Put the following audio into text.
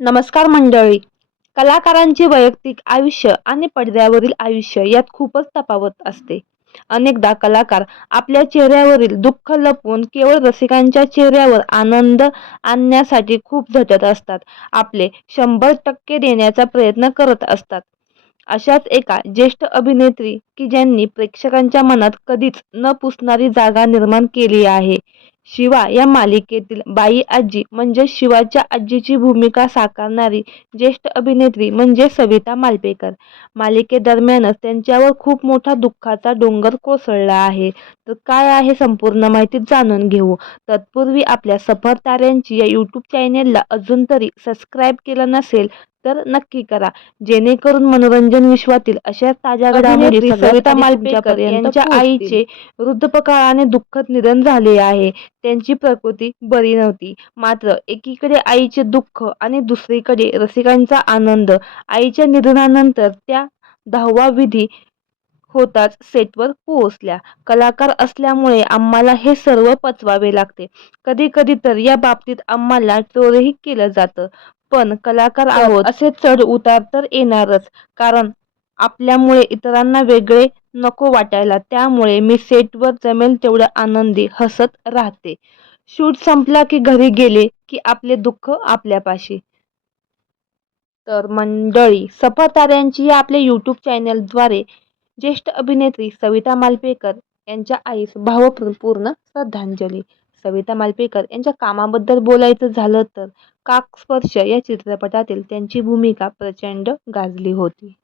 नमस्कार मंडळी. कलाकारांचे वैयक्तिक आयुष्य आणि पडद्यावरील आयुष्य यात खूपच तफावत असते. अनेकदा कलाकार आपल्या चेहऱ्यावरील दुःख लपवून केवळ रसिकांच्या चेहऱ्यावर आनंद आणण्यासाठी खूप झटत असतात. आपले शंभर टक्के देण्याचा प्रयत्न करत असतात. अशाच एका ज्येष्ठ अभिनेत्री की ज्यांनी प्रेक्षकांच्या मनात कधीच न पुसणारी जागा निर्माण केली आहे. शिवा या मालिकेतील बाई आजी म्हणजे शिवाच्या आजीची भूमिका साकारणारी ज्येष्ठ अभिनेत्री म्हणजे सविता मालपेकर. मालिकेदरम्यानच त्यांच्यावर खूप मोठा दुःखाचा डोंगर कोसळला आहे. तर काय आहे संपूर्ण माहिती जाणून घेऊ. तत्पूर्वी आपल्या सफर ताऱ्यांची या यूट्यूब चॅनेलला अजून तरी सबस्क्राईब केलं नसेल तर नक्की करा. जेणेकरून मनोरंजन विश्वातील अशा ताज्या घडामोडी सविता मालपेकर यांच्या आईचे वृद्धपकाळाने दुःखद निधन झाले आहे. त्यांची प्रकृती बरी नव्हती. मात्र एकीकडे आईचे दुःख आणि दुसरीकडे रसिकांचा आनंद. आईच्या निधनानंतर त्या दहावा विधी होताच सेटवर पोहोचल्या. कलाकार असल्यामुळे आम्हाला हे सर्व पचवावे लागते. कधी कधी तर या बाबतीत आम्हाला चोरही केलं जातं. पण कलाकार आहोत. असे चढ उतार तर येणारच. कारण आपल्यामुळे इतरांना वेगळे नको वाटायला. त्यामुळे मी सेटवर जमेल तेवढं आनंदी हसत राहते. शूट संपला की घरी गेले की आपले दुःख आपल्यापाशी. तर मंडळी सफर ताऱ्यांची या आपल्या यूट्यूब चॅनलद्वारे ज्येष्ठ अभिनेत्री सविता मालपेकर यांच्या आईस भावपूर्ण श्रद्धांजली. सविता मालपेकर यांच्या कामाबद्दल बोलायचं झालं तर काकस्पर्श या चित्रपटातील त्यांची भूमिका प्रचंड गाजली होती.